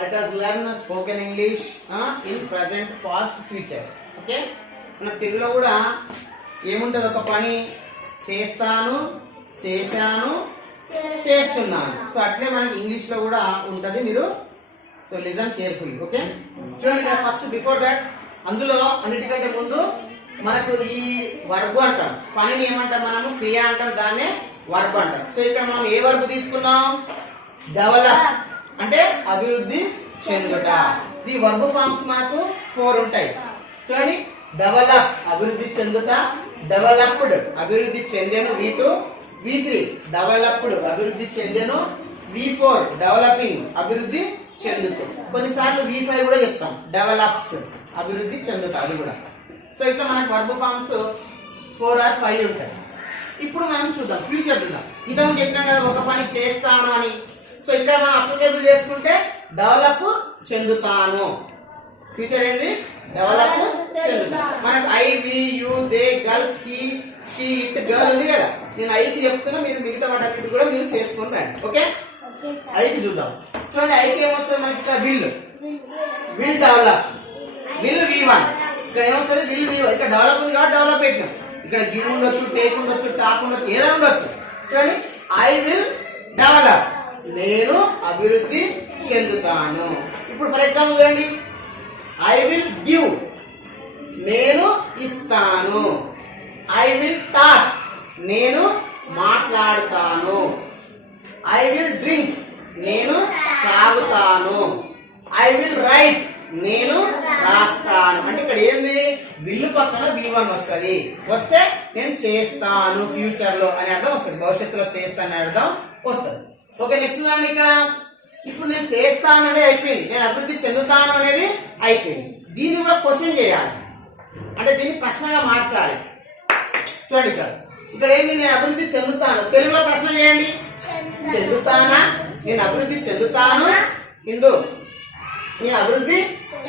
let us learn spoken English in present, past, future. Okay? మన తెలుగులో కూడా ఏముంటుంది, ఒక పని చేస్తాను, చేశాను, చేస్తున్నాను. సో అట్లే మనకి ఇంగ్లీష్లో కూడా ఉంటుంది. మీరు సో లిజన్ కేర్ఫుల్లీ. ఓకే, చూడండి ఇక్కడ ఫస్ట్ బిఫోర్ దట్, అందులో అన్నిటికంటే ముందు మనకు ఈ వర్బ్ అంటాం. పనిని ఏమంటాం మనము? క్రియ అంటాం, దాన్నే వర్బ్ అంటాం. సో ఇక్కడ మనం ఏ వర్బ్ తీసుకున్నాం? డెవలప్ అంటే అభివృద్ధి చెందుట. ఈ వర్బ్ ఫార్మ్స్ మనకు 4 ఉంటాయి. చూడండి, డెవలప్ అభివృద్ధి చెందుట, డెవలప్డ్ అభివృద్ధి చెందెను V2, V3 డెవలప్డ్ అభివృద్ధి చెందెను, V4 డెవలపింగ్ అభివృద్ధి చెందుతూ. కొన్నిసార్లు V5 కూడా చెప్తాం, డెవలప్స్ అభివృద్ధి చెందుట, అది కూడా. సో ఇట్లా మనకు వర్బ్ ఫార్మ్స్ 4 or 5 ఉంటాయి. ఇప్పుడు మనం చూద్దాం ఫ్యూచర్ చూద్దాం. ఇంతకు చెప్పినాం కదా ఒక పని చేస్తాను అని. సో ఇక్కడ మనం అప్లికేబుల్ చేసుకుంటే డెవలప్ చెందుతాను. ఫ్యూచర్ ఏంది? డెవలప్ చెందుతాను. మనకు I, we, you, they, girls, he, she, it, girl ఉంది కదా. నేను ఐకి చెప్తున్నా, మీరు మిగతా వాటి కూడా మీరు చేసుకుని రండి. ఓకే, ఐకి చూద్దాం. చూడండి, ఐకి ఏమొస్తుంది మనకి? ఇక్కడ విల్ డెవలప్, విల్ V1. ఇక్కడ ఏమొస్తుంది? Will V1. ఇక్కడ డెవలప్ ఉంది కాబట్టి డెవలప్ పెట్టినాం. ఇక్కడ గివ్ ఉండొచ్చు, టేక్ ఉండొచ్చు, టాక్ ఉండొచ్చు, ఏదైనా ఉండొచ్చు. చూడండి, ఐ విల్ డెవలప్, నేను అభివృద్ధి చెందుతాను. ఇప్పుడు ఫర్ ఎగ్జాంపుల్ చూడండి, ఐ విల్ గివ్, నేను ఇస్తాను. ఐ విల్ టాక్, నేను మాట్లాడుతాను. ఐ విల్ డ్రింక్, నేను తాగుతాను. ఐ విల్ రైట్, నేను రాస్తాను. అంటే ఇక్కడ ఏంది? విల్లు పక్కన V1 వస్తుంది. వస్తే నేను చేస్తాను ఫ్యూచర్ లో అని అర్థం వస్తుంది, భవిష్యత్తులో చేస్తాను అని అర్థం వస్తుంది. ఓకే, నెక్స్ట్ చూడండి, ఇక్కడ ఇప్పుడు నేను చేస్తాను అనేది అయిపోయింది, నేను అభివృద్ధి చెందుతాను అనేది అయిపోయింది. దీన్ని కూడా క్వశ్చన్ చేయాలి, అంటే దీన్ని ప్రశ్నగా మార్చాలి. చూడండి, ఇక్కడ ఏంది? నేను అభివృద్ధి చెందుతాను. తెలుగులో ప్రశ్న చేయండి, చెందుతానా? నేను అభివృద్ధి చెందుతాను. హిందూ, నేను అభివృద్ధి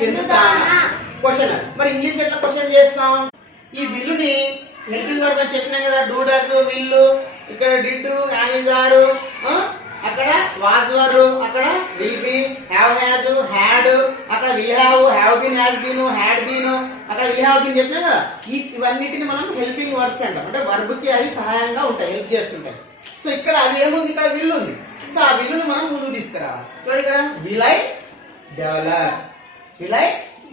చెందుతానా? క్వశ్చన్. మరి ఇంగ్లీష్ ఎట్లా క్వశ్చన్ చేస్తాం? ఈ విల్లుని హెల్పింగ్ వర్బ్ అని చెప్పినాం కదా, డూ, డస్, విల్లు. ఇక్కడ డిడ్, హ్యావ్, ఆర్, అక్కడ వాజ్ వర్, అక్కడ will be, have has, had, అక్కడ will have been, has been, had been, అక్కడ విల్ హ్యావ్ బీన్ చెప్పినా కదా. ఇవన్నిటిని మనం హెల్పింగ్ వర్బ్స్ అంటాం. అంటే వర్బ్ కి అవి సహాయంగా ఉంటాయి, హెల్ప్ చేస్తుంటాయి. సో ఇక్కడ అది ఏముంది? ఇక్కడ విల్ ఉంది. సో ఆ విల్లుని మనం ముందుకు తీసుకురావాలి. సో ఇక్కడ will I develop, will I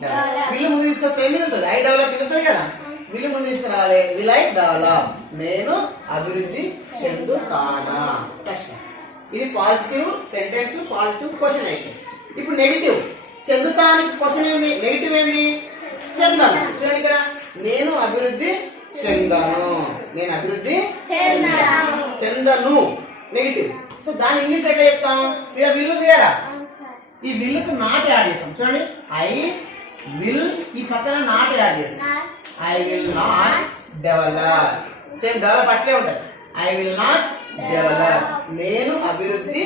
develop. Will ముందు తీసుకొస్తే ఏమి ఉంటుంది? ఐ డెవలప్ ఉంటుంది కదా. విల్లు ముందు తీసుకురావాలి. విల్ ఐ డెవలప్, నేను అభివృద్ధి చెందుతానా? ప్రశ్న. ఇది పాజిటివ్ సెంటెన్స్, పాజిటివ్ క్వశ్చన్ అయితే. ఇప్పుడు నెగిటివ్, చెందుతానికి క్వశ్చన్ ఏంది? నెగిటివ్ ఏంది? చెందను. చూడండి, ఇక్కడ నేను అభివృద్ధి చెందను, నేను అభివృద్ధి చెందను, నెగిటివ్. సో దాని ఇంగ్లీష్ ఎట్లా చెప్తాం? ఇక్కడ విల్ ఉంది కదా, ఈ విల్లుకు నాట్ యాడ్ చేస్తాం. చూడండి, ఐ విల్, ఈ పక్కన నాట్ యాడ్ చేస్తాం. I will not develop. Same develop అట్లే ఉంటుంది. ఐ విల్ నాట్ డెవలప్, నేను అభివృద్ధి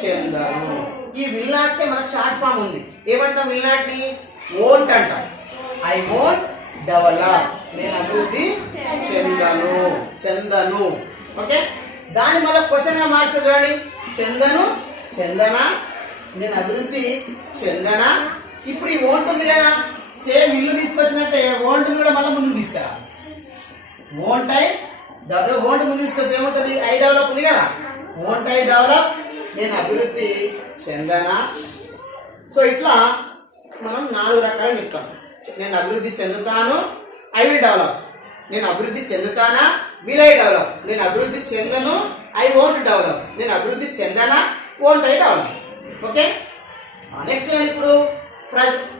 చెందను. ఈ విల్ నాట్ మనకు షార్ట్ ఫామ్ ఉంది. ఏమంటాం విల్ నాట్ ని? వోంట్ అంటాం. ఐ వోంట్ డెవలప్, నేను అభివృద్ధి చెందను. ఓకే, దాన్ని మళ్ళీ క్వశ్చన్ గా మార్చే. చూడండి, చెందను, చెందనా, నేను అభివృద్ధి చెందనా. ఇప్పుడు ఈ వోంట్ ఉంది కదా, సేమ్ ఇల్లు తీసుకొచ్చినట్టే వోంట్ కూడా మళ్ళీ ముందుకు తీసుకురావాలి. వోంట్ ఐ డెవలప్, వోంట్ ముందు తీసుకొస్తే ఏముంటుంది? ఐ డెవలప్ ఉంది కదా. వోంట్ ఐ డెవలప్, నేను అభివృద్ధి చెందనా. సో ఇట్లా మనం 4 రకాలు చెప్తాం. నేను అభివృద్ధి చెందుతాను, ఐ విల్ డెవలప్. నేను అభివృద్ధి చెందుతానా? Will I develop. నేను అభివృద్ధి చెందను, ఐ వోంట్ డెవలప్. నేను అభివృద్ధి చెందనా? Won't I develop. Okay, next ఇప్పుడు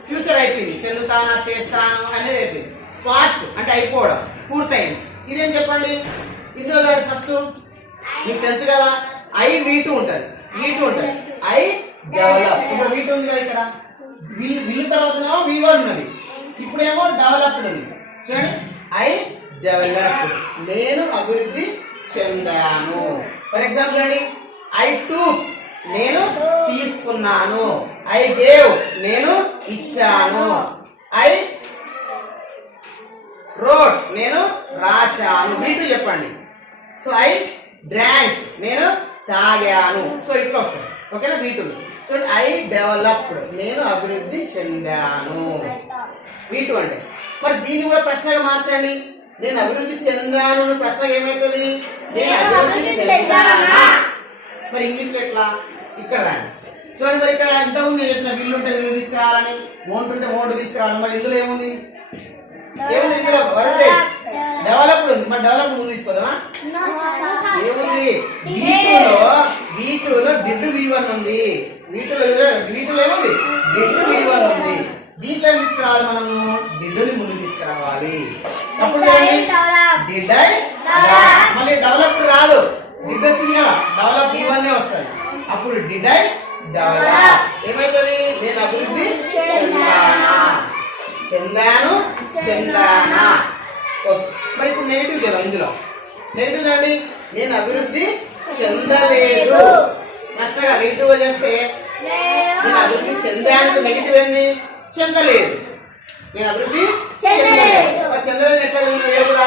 ఫ్యూచర్ అయిపోయింది, చెందుతానా, చేస్తాను అనేది అయిపోయింది. పాస్ట్ అంటే అయిపోవడం, పూర్తయింది. ఇదేం చెప్పండి? ఇందులో ఫస్ట్ మీకు తెలుసు కదా, ఐ V2 ఉంటుంది, V2 ఉంటుంది. ఐ డెవలప్, ఇప్పుడు V2 ఉంది కదా. ఇక్కడ విల్ తర్వాత V1 ఉన్నది, ఇప్పుడేమో డెవలప్డ్ ఉంది. చూడండి, ఐ డెవలప్, నేను అభివృద్ధి చెందాను. ఫర్ ఎగ్జాంపుల్ అండి, ఐ టుక్, నేను తీసుకున్నాను. ఐ గేవ్, నేను ఇచ్చాను. ఐ రోట్, నేను రాశాను. V2 చెప్పండి. సో ఐ డ్రాంక్, నేను తాగాను. సో ఇట్లా వస్తుంది. ఓకేనా? V2. చూడండి ఐ డెవలప్డ్ నేను అభివృద్ధి చెందాను. V2 అంటే మరి దీన్ని కూడా ప్రశ్నగా మార్చండి. నేను అభివృద్ధి చెందాను ప్రశ్న ఏమైతుంది? నేను అభివృద్ధి చెందానా. మరి ఇంగ్లీష్ లో ఎట్లా? ఇక్కడ రాండి. చూడండి మరి ఇక్కడ ఇంతకుముందు నేను చెప్పిన విల్లు ఉంటే విల్లు తీసుకురావాలని, మోంట్ ఉంటే మోంట్ తీసుకురావాలి. మరి ఇందులో ఏముంది? ఏముంది ఇందులో? వరదే డెవలప్డ్ ఉంది. మరి డెవలప్ ముందు తీసుకోదామా? ఏముంది? V2లో డిడ్ V1 ఉంది. V2లో ఏముంది? డిడ్ V1 ఉంది. దీంట్లో తీసుకురావాలి మనము డిడ్ని ముందు తీసుకురావాలి. అప్పుడు డిడ్ ఐ మళ్ళీ డెవలప్డ్ రాదు. డిడ్ వచ్చింది కదా, డెవలప్ V1 వస్తుంది. అప్పుడు డిడ్ ఐ డెవలప్ ఏమైతుంది? నేను అభివృద్ధి చెందానా. మరి ఇప్పుడు నెగిటివ్ కదా, ఇందులో నెగిటివ్ చూడండి. నేను అభివృద్ధి చెందలేదు. ప్రశ్నగా నెగిటివ్ చేస్తే నేను అభివృద్ధి చెందానికి నెగిటివ్ ఏంది? చెందలేదు. నేను అభివృద్ధి చెందలేదు ఎట్లా కూడా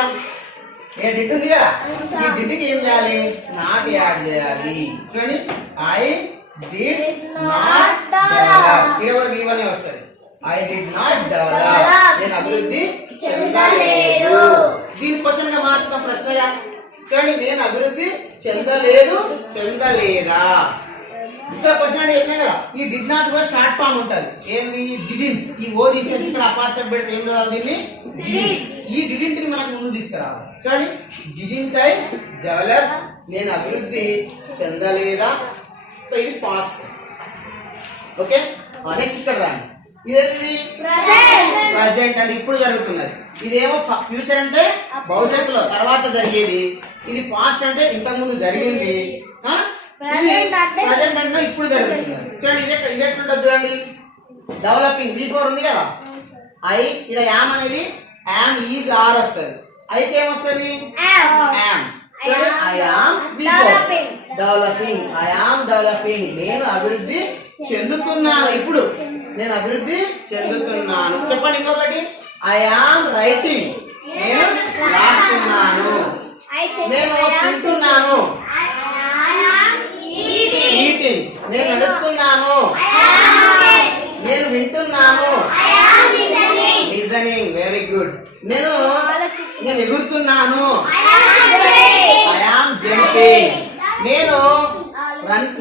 ఏ డిడ్ ఉంది కదా, ఈ డిడ్కి ఏం చేయాలి? నాట్ యాడ్ చేయాలి. చూడండి ఐ డిడ్ నాట్ డెవలప్. ఇక్కడ కూడా V1 వస్తుంది. ఐ డిడ్ నాట్ డెవలప్ నేను అభివృద్ధి చెందలేదు. దీని క్వశ్చన్ గా మార్చుతాం ప్రశ్నగా. చూడండి నేను అభివృద్ధి చెందలేదు చెందలేదా. ఇక్కడ క్వశ్చన్ అంటే చెప్పినా కదా, ఈ డిడ్ నాట్ కూడా షార్ట్ ఫామ్ ఉంటుంది. ఏంది? డిడింట్. ఈ ఓ తీసేసి ఇక్కడ అపాస్ట్రఫ్ పెడితే ఏం చదవాలి? దీన్ని డిడింట్. ఈ డిడింట్ ని మనకు ముందు తీసుకురావాలి. చూడండి డిడింట్ ఐ డెవలప్ నేను అభివృద్ధి చెందలేదా. సో ఇది పాస్ట్. ఓకే నెక్స్ట్ ఇక్కడ రాండి. ఇదేంటిది? ప్రజెంట్ అంటే ఇప్పుడు జరుగుతున్నది. ఇదేమో ఫ్యూచర్ అంటే భవిష్యత్తులో తర్వాత జరిగేది. ఇది పాస్ట్ అంటే ఇంతకు ముందు జరిగింది. ప్రజెంట్ అంటే ఇప్పుడు జరుగుతుంది. చూడండి ఇది ఎట్లుంటుంది చూడండి. డెవలపింగ్ V4 ఉంది కదా, ఐ ఇక్కడ యామ్ అనేది యామ్ ఈజ్ ఆర్ వస్తుంది. అయితే ఏమొస్తుంది? Yam. I am developing. I am developing నేను అభివృద్ధి చెందుతున్నాను. ఇప్పుడు నేను అభివృద్ధి చెందుతున్నాను. చెప్పండి ఇంకొకటి. ఐ యామ్ రైటింగ్ నేను రాస్తున్నాను. నేను తింటున్నాను. ఈటింగ్ నేను నడుస్తున్నాను. నేను వింటున్నాను. Listening very good. నేను ఎగురుతున్నాను. ఐ యామ్ జంపింగ్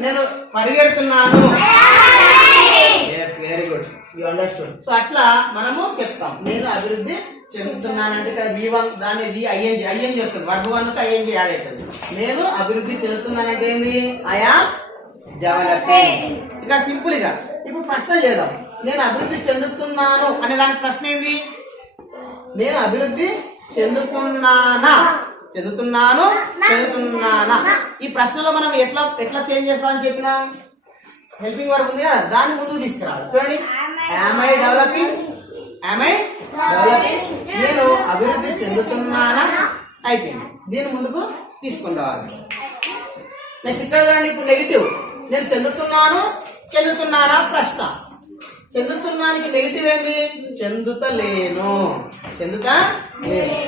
నేను పరిగెడుతున్నాను. Yes very good you understood. So అట్లా మనము చెప్తాం. నేను అభివృద్ధి చెందుతున్నానంటే ఇక్కడ V1 దాన్ని ING వస్తుంది. వర్బ్ 1 కి ING యాడ్ అవుతుంది. నేను అభివృద్ధి చెందుతున్నానంటే ఏంది? I am developing. ఇక సింపుల్ గా ఇప్పుడు ప్రశ్న చేద్దాం. నేను అభివృద్ధి చెందుతున్నాను అనే దానికి ప్రశ్న ఏంది? నేను అభివృద్ధి చెందుతున్నానా. ఈ ప్రశ్నలో మనం ఎట్లా చేంజ్ చేసుకోవాలని చెప్పినా హెల్పింగ్ వర్బ్ ఉంది కదా, దాన్ని ముందుకు తీసుకురావాలి. చూడండి am I డెవలపింగ్ నేను అభివృద్ధి చెందుతున్నానా అయిపోయింది. దీని ముందుకు తీసుకుని రావాలి. నెక్స్ట్ ఇక్కడ చూడండి. ఇప్పుడు నెగిటివ్. నేను చెందుతున్నానా ప్రశ్న. చెందుతున్నానికి నెగిటివ్ ఏంది? చెందుతలేను.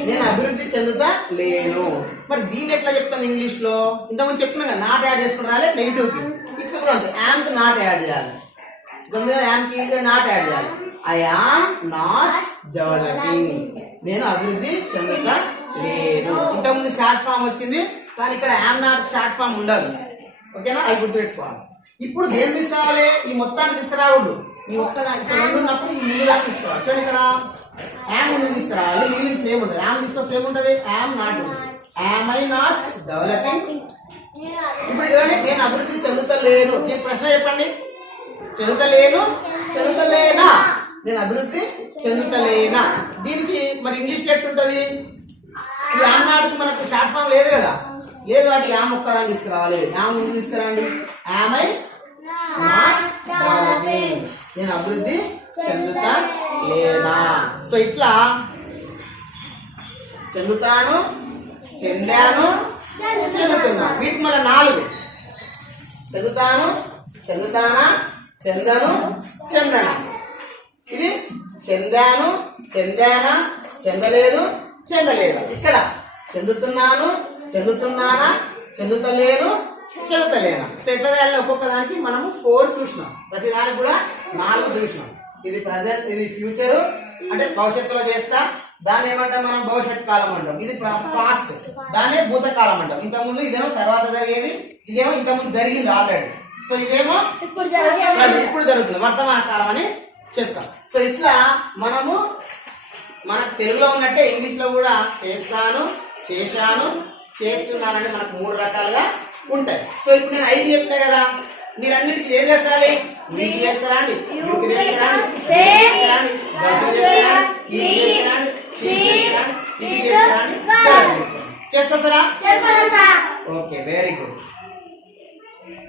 నేను అభివృద్ధి చెందుతలేను. మరి దీన్ని ఎట్లా చెప్తాం ఇంగ్లీష్ లో? ఇంతకుముందు చెప్తున్నా కదా, నాట్ యాడ్ చేసుకుని రాలే నెగిటివ్ కి. ఇక్కడ కూడా యామ్ కి నాట్ యాడ్ చేయాలి. యామ్ కి నాట్ యాడ్ చేయాలి. ఐ యామ్ నాట్ డెవలపింగ్ నేను అభివృద్ధి చెందుతలేను. ఇంతకుముందు షార్ట్ ఫామ్ వచ్చింది, కానీ ఇక్కడ యామ్ నాట్ షార్ట్ ఫామ్ ఉండదు. ఓకేనా? అది గుర్తుపెట్టుకోవాలి. ఇప్పుడు దేని తీసుకురావాలి? ఈ మొత్తాన్ని తీసుకురావద్దు. ఈ ఒక్క ఇక్కడ రెండు ఉన్నప్పుడు ఈ ముందు దాకా తీసుకోవాలి. చూడండి ఇక్కడ యామ్ ముందు తీసుకురావాలి. మిగిలిన సేమ్ ఉంటుంది. యామ్ తీసుకొస్తే ఏముంటుంది? యామ్ నాట్ ఉంటుంది. Am I not developing. ఇప్పుడు చూడండి నేను అభివృద్ధి చెందుతలేను. దీని ప్రశ్న చెప్పండి. చెందుతలేనా నేను అభివృద్ధి చెందుతలేనా. దీనికి మరి ఇంగ్లీష్ ఎట్లుంటది? ఈ యామ్ నాట్కి మనకు షార్ట్ ఫామ్ లేదు కదా, లేదు వాటి యామ్ ఒక్కదాన్ని తీసుకురావాలి. యామ్ ముందు తీసుకురండి. యామ్ ఐ నాట్ డెవలపింగ్ నేను అభివృద్ధి చెందుతలేనా. సో ఇట్లా చెందుతాను, చెందాను, చెందుతున్నాను. వీటికి మళ్ళీ 4. చెందుతాను, చెందుతానా, చెందను, చెందనా. ఇది చెందాను, చెందానా, చెందలేదు, చెందలేదు. ఇక్కడ చెందుతున్నాను, చెందుతున్నానా, చెందుతలేను, చదువుతలేను. సో ఎట్లా చేయాలి? ఒక్కొక్క దానికి మనము 4 చూసినాం, ప్రతి దానికి కూడా 4 చూసినాం. ఇది ప్రజెంట్, ఇది ఫ్యూచర్ అంటే భవిష్యత్తులో చేస్తా, దాన్ని ఏమంటాం మనం? భవిష్యత్ కాలం అంటాం. ఇది పాస్ట్, దాన్నే భూతకాలం అంటాం. ఇంతకుముందు ఇదేమో తర్వాత జరిగేది, ఇదేమో ఇంతకుముందు జరిగింది ఆల్రెడీ. సో ఇదేమో ఇప్పుడు జరుగుతుంది, వర్తమాన కాలం అని చెప్తాం. సో ఇట్లా మనము మన తెలుగులో ఉన్నట్టే ఇంగ్లీష్ లో కూడా చేస్తాను, చేశాను, చేస్తున్నానని మనకు 3 రకాలుగా ఉంటాయి. సో ఇప్పుడు నేను 5 చెప్తాయి కదా, మీరు అన్నిటికీ ఏం చేస్తారండి? వీటి చేస్తారా అండి, యూకి చేస్తారా అండి,